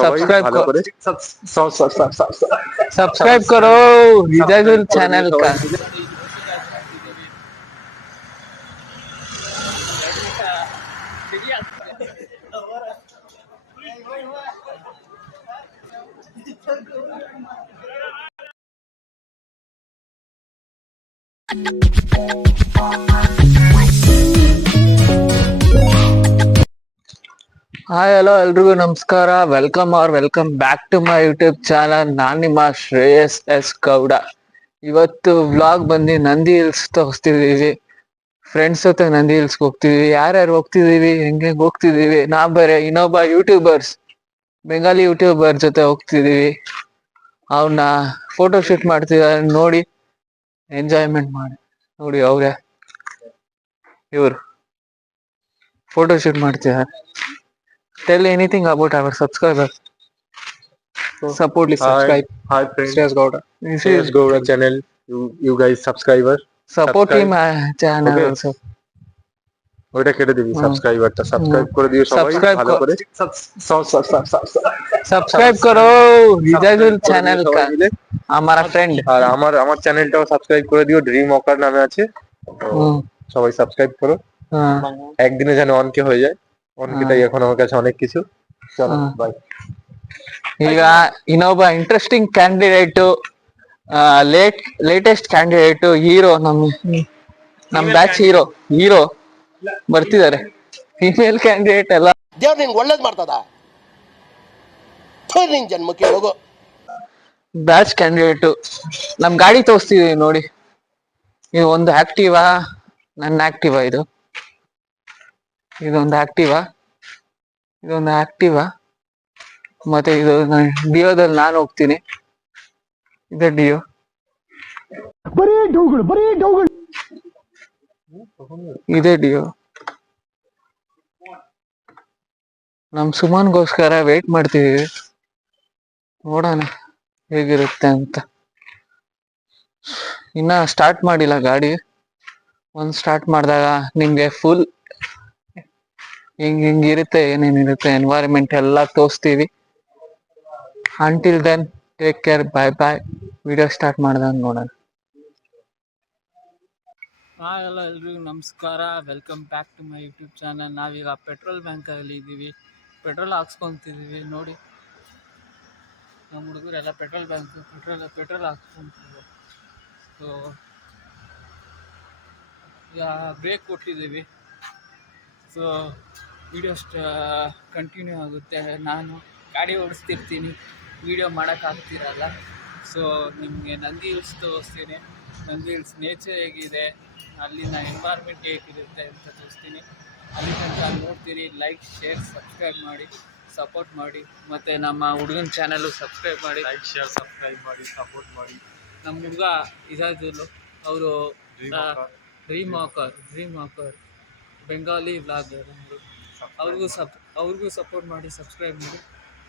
সবাই ভালো করে सब्सक्राइब करो हिदायतुल चैनल का। ಹಾಯ್ ಹಲೋ ಎಲ್ರಿಗೂ ನಮಸ್ಕಾರ, welcome back to my YouTube channel. ನಾನು ನಿಮ್ಮ ಶ್ರೇಯಸ್ ಎಸ್ ಗೌಡ. ಇವತ್ತು ವ್ಲಾಗ್ ಬಂದು ನಂದಿ ಹಿಲ್ಸ್ ತೋರಿಸ್ತಿದೀವಿ. ಫ್ರೆಂಡ್ಸ್ ಜೊತೆ ನಂದಿ ಹಿಲ್ಸ್ಗೆ ಹೋಗ್ತಿದೀವಿ. ಯಾರ್ಯಾರು ಹೋಗ್ತಿದೀವಿ, ಹೆಂಗೆ ಹೋಗ್ತಿದೀವಿ, ನಾ ಬೇರೆ ಇನ್ನೊಬ್ಬ ಯೂಟ್ಯೂಬರ್ಸ್, ಬೆಂಗಾಲಿ ಯೂಟ್ಯೂಬರ್ ಜೊತೆ ಹೋಗ್ತಿದೀವಿ. ಅವನ್ನ ಫೋಟೋ ಶೂಟ್ ಮಾಡ್ತಿದ್ದಾರೆ, ನೋಡಿ ಎಂಜಾಯ್ಮೆಂಟ್ ಮಾಡಿ. ನೋಡಿ ಅವ್ರೆ ಇವರು ಫೋಟೋ ಶೂಟ್ ಮಾಡ್ತಿದ್ದಾರೆ. Tell anything about our subscribers. Support, subscribe. Hi friends, Shreyas Gowda. Shreyas Gowda channel. You guys subscriber. Support him channel Okay. also. ওইটা কেটে দিবি, সাবস্ক্রাইবারটা সাবস্ক্রাইব করে দিও সবাই ভালো করে। सब्सक्राइब करो हिदायतुल चैनल का, हमारा फ्रेंड। আর আমার চ্যানেলটাও সাবস্ক্রাইব করে দিও, ড্রিম ওয়াকার নামে আছে। সবাই সাবস্ক্রাইব করো, একদিনে যেন অনকে হয়ে যায়। অনকেটাই এখন আমার কাছে অনেক কিছু। চলো বাই। ಈಗ ಇನ್ನೊಬ್ಬ interesting candidate, latest candidate, hero, ನಮ್ ಬ್ಯಾಚ್ ಹೀರೋ ಬರ್ತಿದ್ದಾರೆ. ಫಿಮೇಲ್ ಕ್ಯಾಂಡಿಡೇಟ್ ಎಲ್ಲ ದೇವ್ರು ನಿಂಗೆ ಒಳ್ಳೇದ್ ಮಾಡ್ತದ, ನಿನ್ ಜನ್ಮಕ್ಕೆ ಹೋಗೋ. ಬ್ಯಾಚ್ ಕ್ಯಾಂಡಿಡೇಟ್ ನಮ್ ಗಾಡಿ ತೋರಿಸ್ತಿದೀವಿ ನೋಡಿ. ಇದು ಒಂದು ಆಕ್ಟಿವಾ, ನನ್ನ ಆಕ್ಟಿವಾ, ಇದೊಂದು ಆಕ್ಟಿವಾ, ಮತ್ತೆ ಇದು ಡಿಯೋದಲ್ಲಿ ನಾನು ಹೋಗ್ತೀನಿ. ಇದೆ ಡಿಯೋ. ಇದೆ ಡಿಯೋ. ನಮ್ ಸುಮನ್ಗೋಸ್ಕರ ವೇಟ್ ಮಾಡ್ತಿದೀವಿ, ನೋಡೋಣ ಹೇಗಿರುತ್ತೆ ಅಂತ. ಇನ್ನ ಸ್ಟಾರ್ಟ್ ಮಾಡಿಲ್ಲ ಗಾಡಿ. ಸ್ಟಾರ್ಟ್ ಮಾಡಿದಾಗ ನಿಮ್ಗೆ ಫುಲ್ ಹಿಂಗಿರುತ್ತೆ, ಏನೇನಿರುತ್ತೆ ಎನ್ವೈರನ್ಮೆಂಟ್ ಎಲ್ಲ ತೋರಿಸ್ತೀವಿ. Until then take care, bye. Video start ಮಾಡ್ದಾಗ ನೋಡೋಣ. ಹಾಯ್ ಹಲೋ ಎಲ್ರಿಗೂ ನಮಸ್ಕಾರ, welcome back to my YouTube channel. ನಾವೀಗ ಪೆಟ್ರೋಲ್ ಬ್ಯಾಂಕಲ್ಲಿ ಇದ್ದೀವಿ, ಪೆಟ್ರೋಲ್ ಹಾಕ್ಸ್ಕೊತಿದ್ದೀವಿ. ನೋಡಿ ನಮ್ಮ ಹುಡುಗರೆಲ್ಲ ಪೆಟ್ರೋಲ್ ಹಾಕ್ಸ್ಕೊತಿದ್ದೀವಿ. ಸೊ ಈಗ ಬ್ರೇಕ್ ಕೊಟ್ಟಿದ್ದೀವಿ. ಸೊ ವಿಡಿಯೋ ಕಂಟಿನ್ಯೂ ಆಗುತ್ತೆ. ನಾನು ಗಾಡಿ ಓಡಿಸ್ತಿರ್ತೀನಿ, ವಿಡಿಯೋ ಮಾಡೋಕ್ಕಾಗ್ತಿರಲ್ಲ. ಸೊ ನಿಮಗೆ ನಂದಿ ಹಿಲ್ಸ್ ತೋರಿಸ್ತೀನಿ. ನಂದಿ ಹಿಲ್ಸ್ ನೇಚರ್ ಹೇಗಿದೆ, ಅಲ್ಲಿನ ಎನ್ವೈರ್ಮೆಂಟ್ ಹೇಗಿರುತ್ತೆ ಅಂತ ತೋರಿಸ್ತೀನಿ. ಅಲ್ಲಿ ತನಕ ನೋಡ್ತೀರಿ. ಲೈಕ್, ಶೇರ್, ಸಬ್ಸ್ಕ್ರೈಬ್ ಮಾಡಿ, ಸಪೋರ್ಟ್ ಮಾಡಿ. ಮತ್ತು ನಮ್ಮ ಹುಡುಗನ ಚಾನಲ್ಲು ಸಬ್ಸ್ಕ್ರೈಬ್ ಮಾಡಿ, ಸಬ್ಸ್ಕ್ರೈಬ್ ಮಾಡಿ, ಸಪೋರ್ಟ್ ಮಾಡಿ. ನಮ್ಮ ಹುಡುಗ ಇದಾದ್ರು, ಅವರು ಡ್ರೀಮ್ ವಾಕರ್ ಬೆಂಗಾಲಿ ವ್ಲಾಗರ್. ಅವ್ರಿಗೂ ಸಪೋರ್ಟ್ ಮಾಡಿ, ಸಬ್ಸ್ಕ್ರೈಬ್ ಮಾಡಿ.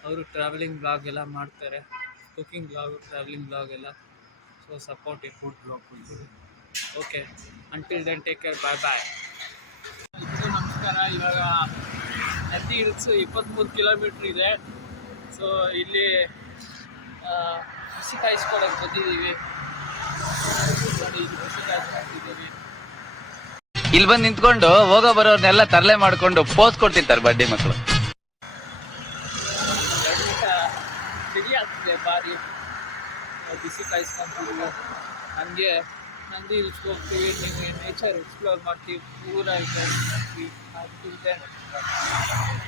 ಅವರು ಟ್ರಾವೆಲಿಂಗ್ ವ್ಲಾಗ್ ಎಲ್ಲ ಮಾಡ್ತಾರೆ, ಕುಕಿಂಗ್ ವ್ಲಾಗ್, ಟ್ರಾವೆಲಿಂಗ್ ವ್ಲಾಗ್ ಎಲ್ಲ. So support it, food blog. Okay, until then take care, bye. ನಮಸ್ಕಾರ. ಇವಾಗ ನಂದಿ ಹಿಲ್ಸ್ 23 ಕಿಲೋಮೀಟ್ರ್ ಇದೆ. ಸೊ ಇಲ್ಲಿ ಬಿಸಿ ಕಾಯಿಸ್ಕೊಳಕ್ಕೆ ಬಂದಿದ್ದೀವಿ. ನೋಡಿ, ಬಿಸಿ ಕಾಯಿಸ್ಕೊತಿದ್ದೀವಿ. ಇಲ್ಲಿ ಬಂದು ನಿಂತ್ಕೊಂಡು ಹೋಗೋ ಬರೋರ್ನೆಲ್ಲ ತರಲೆ ಮಾಡ್ಕೊಂಡು ಪೋಸ್ ಕೊಡ್ತಿರ್ತಾರೆ ಬಡ್ಡಿ ಮಕ್ಕಳು. ಚಳಿ ಆಗ್ತಿದೆ ಭಾರಿ, ಬಿಸಿ ಕಾಯಿಸ್ಕೊಂತೀವಿ. ಹಂಗೆ ನಂದಿ ಹಿಲ್ಸ್ಗೆ ಹೋಗ್ತೀವಿ, ನೀವು ನೇಚರ್ ಎಕ್ಸ್ಪ್ಲೋರ್ ಮಾಡ್ತೀವಿ, ಪೂರ ಎಂಜಾಯ್ ಮಾಡ್ತೀವಿ.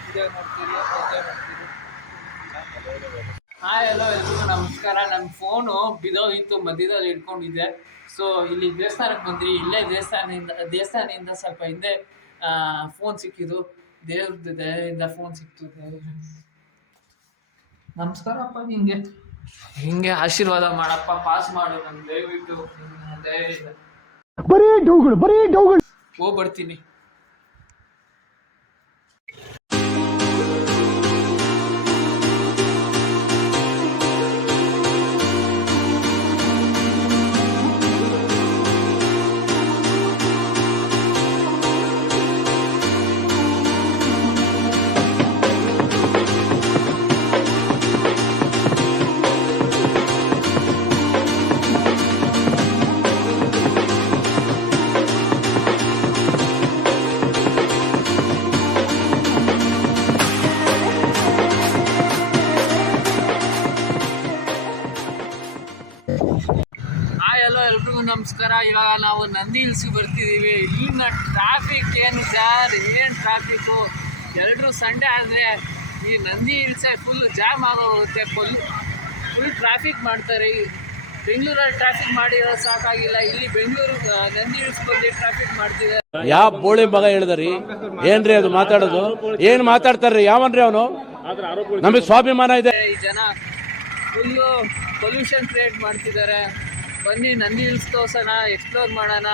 ವಿಡಿಯೋ ನೋಡ್ತೀವಿ, ಎಂಜಾಯ್ ಮಾಡ್ತೀವಿ. ಹಾಯ್ ಹಲೋ ಎಲ್ರಿಗೂ ನಮಸ್ಕಾರ. ನನ್ನ ಫೋನು ಬಿದೋಗಿತ್ತು, ಮಧ್ಯದಲ್ಲಿ ಇಟ್ಕೊಂಡಿದ್ದೆ. ಸೊ ಇಲ್ಲಿ ದೇವಸ್ಥಾನಕ್ಕೆ ಬಂದ್ರಿ. ಇಲ್ಲೇ ದೇವಸ್ಥಾನದಿಂದ ಸ್ವಲ್ಪ ಹಿಂದೆ ಫೋನ್ ಸಿಕ್ಕಿದ್ದು. ದೇವ್ರದ್ದು ದಯೆಯಿಂದ ಫೋನ್ ಸಿಕ್ತು. ನಮಸ್ಕಾರಪ್ಪ. ಹಿಂಗೆ ಆಶೀರ್ವಾದ ಮಾಡಪ್ಪ, ಪಾಸ್ ಮಾಡು ನಮ್ಗೆ ದಯವಿಟ್ಟು. ಹೋಗ್ಬರ್ತೀನಿ. ನಮಸ್ಕಾರ. ಇವಾಗ ನಾವು ನಂದಿ ಹಿಲ್ಸ್ ಬರ್ತಿದ್ದೀವಿ. ಇಲ್ಲಿನ ಟ್ರಾಫಿಕ್ ಏನು ಸರ್, ಏನು ಟ್ರಾಫಿಕ್ಕು. ಎಲ್ಲರೂ ಸಂಡೇ ಆದರೆ ಈ ನಂದಿ ಹಿಲ್ಸೇ ಫುಲ್ ಜಾಮ್ ಆಗೋಗುತ್ತೆ. ಫುಲ್ ಟ್ರಾಫಿಕ್ ಮಾಡ್ತಾರೆ. ಬೆಂಗಳೂರಲ್ಲಿ ಟ್ರಾಫಿಕ್ ಮಾಡಿರೋ ಸಾಕಾಗಿಲ್ಲ, ಇಲ್ಲಿ ಬೆಂಗಳೂರು ನಂದಿ ಹಿಲ್ಸ್ ಬಂದು ಟ್ರಾಫಿಕ್ ಮಾಡ್ತಿದ್ದಾರೆ. ಯಾವ ಬೋಳಿ ಮಗ ಹೇಳಿದ್ರಿ? ಏನ್ರಿ ಅದು ಮಾತಾಡೋದು? ಏನ್ ಮಾತಾಡ್ತಾರ್ರಿ? ಯಾವನ್ರಿ ಅವನು? ನಮಗೆ ಸ್ವಾಭಿಮಾನ ಇದೆ. ಈ ಜನ ಫುಲ್ಲು ಪೊಲ್ಯೂಷನ್ ಕ್ರಿಯೇಟ್ ಮಾಡ್ತಿದ್ದಾರೆ. ಬನ್ನಿ ನಂದಿ ಹಿಲ್ಸ್ ತೋರ್ಸೋಣ, ಎಕ್ಸ್ಪ್ಲೋರ್ ಮಾಡೋಣ.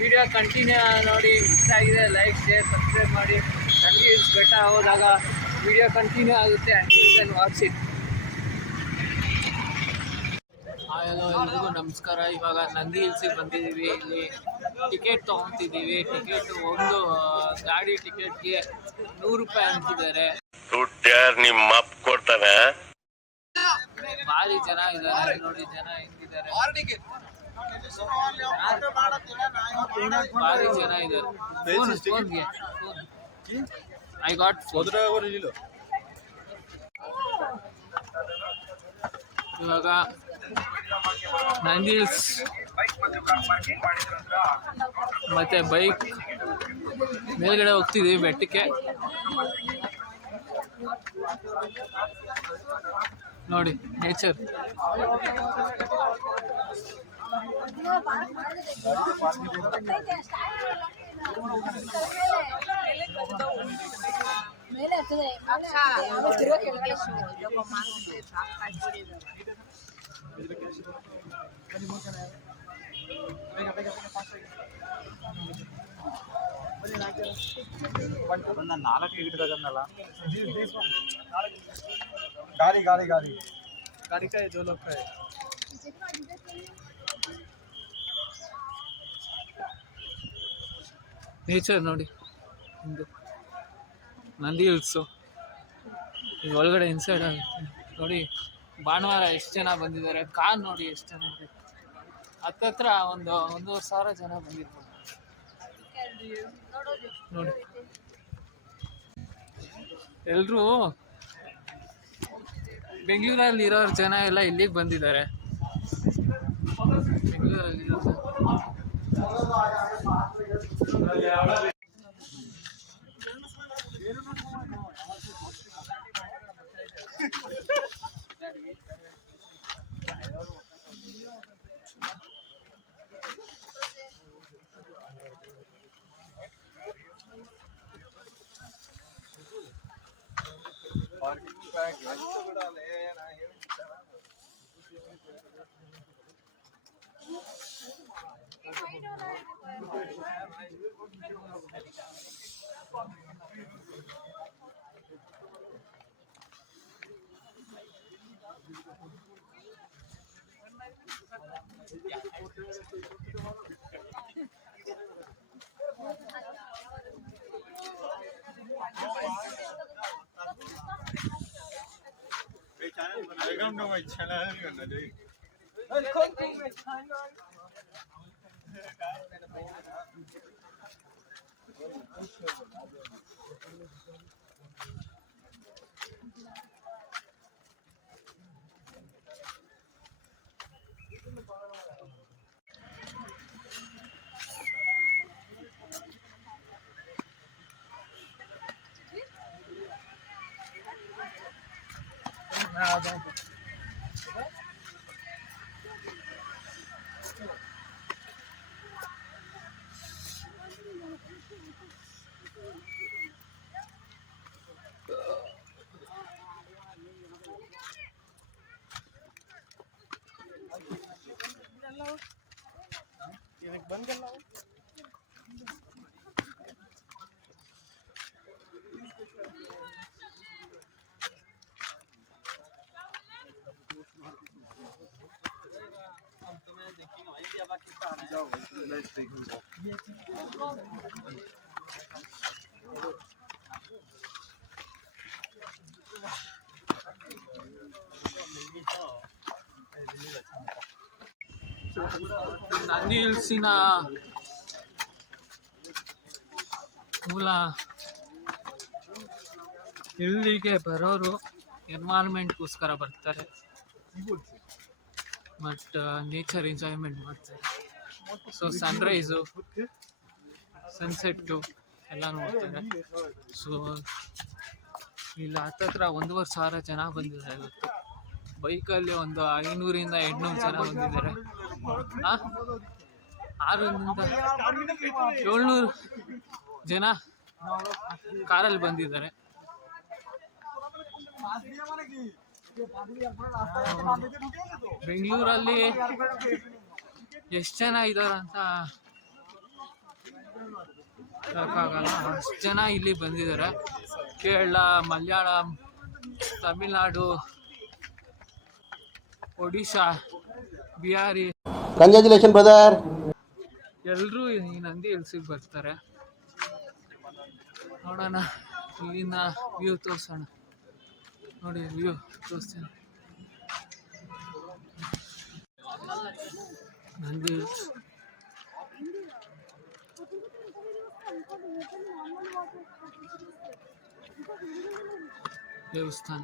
ವಿಡಿಯೋ ಕಂಟಿನ್ಯೂ ನೋಡಿ. ಇಷ್ಟ ಆಗಿದೆ ಲೈಕ್, ಶೇರ್, ಸಬ್ಸ್ಕ್ರೈಬ್ ಮಾಡಿ. ನಂದಿ ಹಿಲ್ಸ್ ಬೆಟ್ಟ ಹೋದಾಗ ವಿಡಿಯೋ ಕಂಟಿನ್ಯೂ ಆಗುತ್ತೆ. Until watch it. ಹಲೋ, ಎಲ್ರಿಗೂ ನಮಸ್ಕಾರ. ಇವಾಗ ನಂದಿ ಹಿಲ್ಸಿಗೆ ಬಂದಿದ್ದೀವಿ. ಇಲ್ಲಿ ಟಿಕೆಟ್ ತೊಗೊತಿದ್ದೀವಿ. ಟಿಕೆಟ್ ಒಂದು ಗಾಡಿ ಟಿಕೆಟ್ಗೆ 100 ರೂಪಾಯಿ ಅಂತಿದ್ದಾರೆ. ನಿಮ್ಮ ಅಪ್ಪ ಕೊಡ್ತಾನೆ. ಭಾರಿ ಜನ ಇದ್ದಾರೆ ನೋಡಿ, ಜನ ಹೆಂಗಿದ್ದಾರೆ, ಭಾರಿ ಜನ ಇದ್ದಾರೆ. ಐ ಗಾಟ್ ಇವಾಗ ನಂದಿ ಹಿಲ್ಸ್ ಮತ್ತೆ ಬೈಕ್ ಮೇಲ್ಗಡೆ ಹೋಗ್ತಿದ್ದೀವಿ ಬೆಟ್ಟಕ್ಕೆ. ನೋಡಿ ನೇಚರ್. ನಾಲ್ಕು ಟಿಕೆಟ್ ತಗೊಂಡಲ್ಲ. गाड़ी गाड़ी गाड़ी गाड़ी का है, 2 लोग का है. ನೇಚರ್ ನೋಡಿ. ನಂದಿ ಹಿಲ್ಸು ಒಳಗಡೆ ಇನ್ಸೈಡ್ ನೋಡಿ. ಭಾನುವಾರ ಎಷ್ಟು ಜನ ಬಂದಿದ್ದಾರೆ. ಕಾರ್ ನೋಡಿ ಎಷ್ಟು ಜನ ಇದೆ. ಹತ್ತತ್ರ ಒಂದು 1,500 ಜನ ಬಂದಿರ್ತಾರೆ ನೋಡಿ. ಎಲ್ಲರೂ ಬೆಂಗಳೂರಲ್ಲಿ ಇರೋರು ಜನ ಎಲ್ಲ ಇಲ್ಲಿಗೆ ಬಂದಿದ್ದಾರೆ. ಬೆಂಗಳೂರಲ್ಲಿ ನಂದಿ ಹಿಲ್ಸಿನ ಮೂಲ ಇಲ್ಲಿಗೆ ಬರೋರು ಎನ್ವೈರ್ಮೆಂಟ್ಗೋಸ್ಕರ ಬರ್ತಾರೆ. ಬಟ್ ನೇಚರ್ ಎಂಜಾಯ್ಮೆಂಟ್ ಮಾಡ್ತಾರೆ. ಸೊ ಸನ್ರೈಸು ಸನ್ಸೆಟ್ಟು ಎಲ್ಲ ನೋಡ್ತಾರೆ. ಸೊ ಇಲ್ಲಿ ಹತ್ತತ್ರ 1,500 ಜನ ಬಂದಿದ್ದಾರೆ ಇವತ್ತು. ಬೈಕಲ್ಲಿ ಒಂದು 500 - 800 ಜನ ಬಂದಿದ್ದಾರೆ. 600 - 700 ಜನ ಕಾರಲ್ಲಿ ಬಂದಿದ್ದಾರೆ. ಬೆಂಗಳೂರಲ್ಲಿ ಎಷ್ಟು ಜನ ಇದ್ದಾರೆ ಅಂತ ಹೇಳಕ್ಕಾಗಲ್ಲ, ಅಷ್ಟು ಜನ ಇಲ್ಲಿ ಬಂದಿದ್ದಾರೆ. Kerala, Malayalam, Tamil Nadu, Odisha, Bihari, congratulation brother. ಎಲ್ಲರೂ ಈ ನಂದಿ ಹಿಲ್ಸಿಗೆ ಬರ್ತಾರೆ. ನೋಡೋಣ, ಇಲ್ಲಿನ ವ್ಯೂ ತೋರಿಸೋಣ. ನೋಡಿ ವ್ಯೂ ತೋರಿಸ್ತೀನಿ. ನಂದಿ ಹಿಲ್ಸ್ ದೇವಸ್ಥಾನ.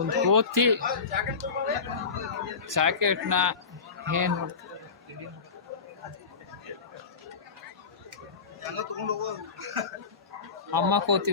ಒಂದು ಕೋತಿ ಜಾಕೆಟ್ನ ಏನು ಅಮ್ಮ ಕೋತಿ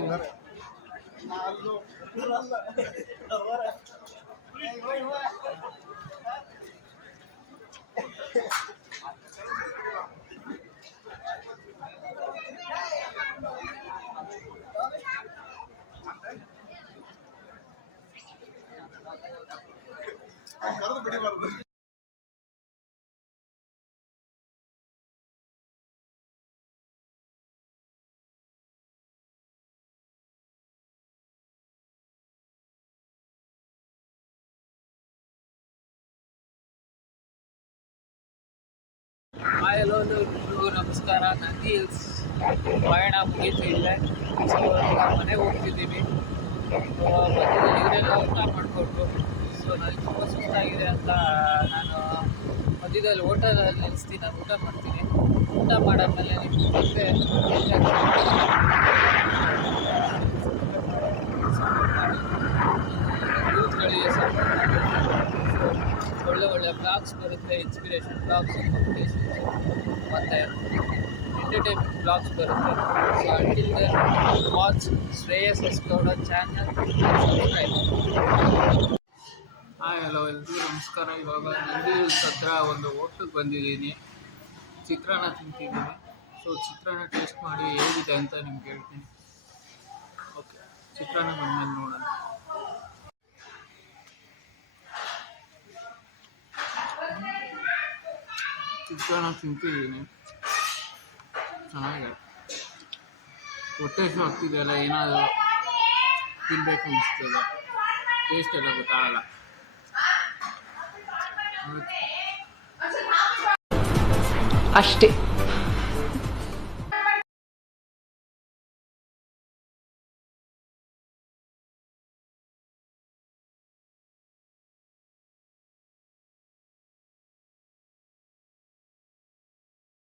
ನಮಸ್ಕಾರ. ನಂದಿ ಹಿಲ್ಸ್ ಪಯಣ ಮುಗೀತು. ಇಲ್ಲೇ ಮನೆಗೆ ಹೋಗ್ತಿದ್ದೀವಿ. ಮಧ್ಯದಲ್ಲಿ ಇವರೆಲ್ಲ ಊಟ ಮಾಡಿಕೊಟ್ರು. ಸೊ ನನಗೆ ತುಂಬ ಸುಸ್ತಾಗಿದೆ ಅಂತ ನಾನು ಮಧ್ಯದಲ್ಲಿ ಹೋಟೆಲಲ್ಲಿ ನಿಲ್ಲಿಸ್ತೀನಿ, ನಾನು ಊಟ ಮಾಡ್ತೀನಿ. ಊಟ ಮಾಡಾದ್ಮೇಲೆ ನಿಮ್ಗೆ ಮತ್ತೆ ಯೂತ್ಗಳಿಗೆ ಒಳ್ಳೆ ಒಳ್ಳೆ ಬ್ಲಾಗ್ಸ್ ಬರುತ್ತೆ, ಇನ್ಸ್ಪಿರೇಷನ್ ಬ್ಲಾಗ್ಸ್, ಕಾಂಪಿಟೇಷನ್ಸ್ ಮತ್ತು ಎಂಟರ್ಟೈನ್ಮೆಂಟ್ ಬ್ಲಾಗ್ಸ್ ಬರುತ್ತೆ. So until then watch Shreyas S Gowda channel, subscribe. Hi hello ಎಲ್ರಿಗೂ ನಮಸ್ಕಾರ. ಇವಾಗ ನಂದಿ ಹಿಲ್ಸ್ ಹತ್ರ ಒಂದು ಹೋಟ್ಲಿಗೆ ಬಂದಿದ್ದೀನಿ, ಚಿತ್ರಾನ್ನ ತಿಂತಿದ್ದೀನಿ. ಸೊ ಚಿತ್ರಾನ್ನ ಟೇಸ್ಟ್ ಮಾಡಿ ಹೇಗಿದೆ ಅಂತ ನಿಮ್ಗೆ ಹೇಳ್ತೀನಿ. ಓಕೆ, ಚಿತ್ರಾನ್ನ ಬಂದ್ಮೇಲೆ ನೋಡೋಣ. ಚಿತ್ರಾನ್ನ ತಿಂತಿದ್ದೀನಿ, ಚೆನ್ನಾಗಿದೆ. ಹೊಟ್ಟೆ ಹಸಿವು ಆಗ್ತಿದೆಯಲ್ಲ, ಏನಾದರೂ ತಿನ್ಬೇಕು ಅನಿಸ್ತದೆ, ಟೇಸ್ಟ್ ಎಲ್ಲ ಗೊತ್ತಾಗಲ್ಲ. ಅಷ್ಟೇ.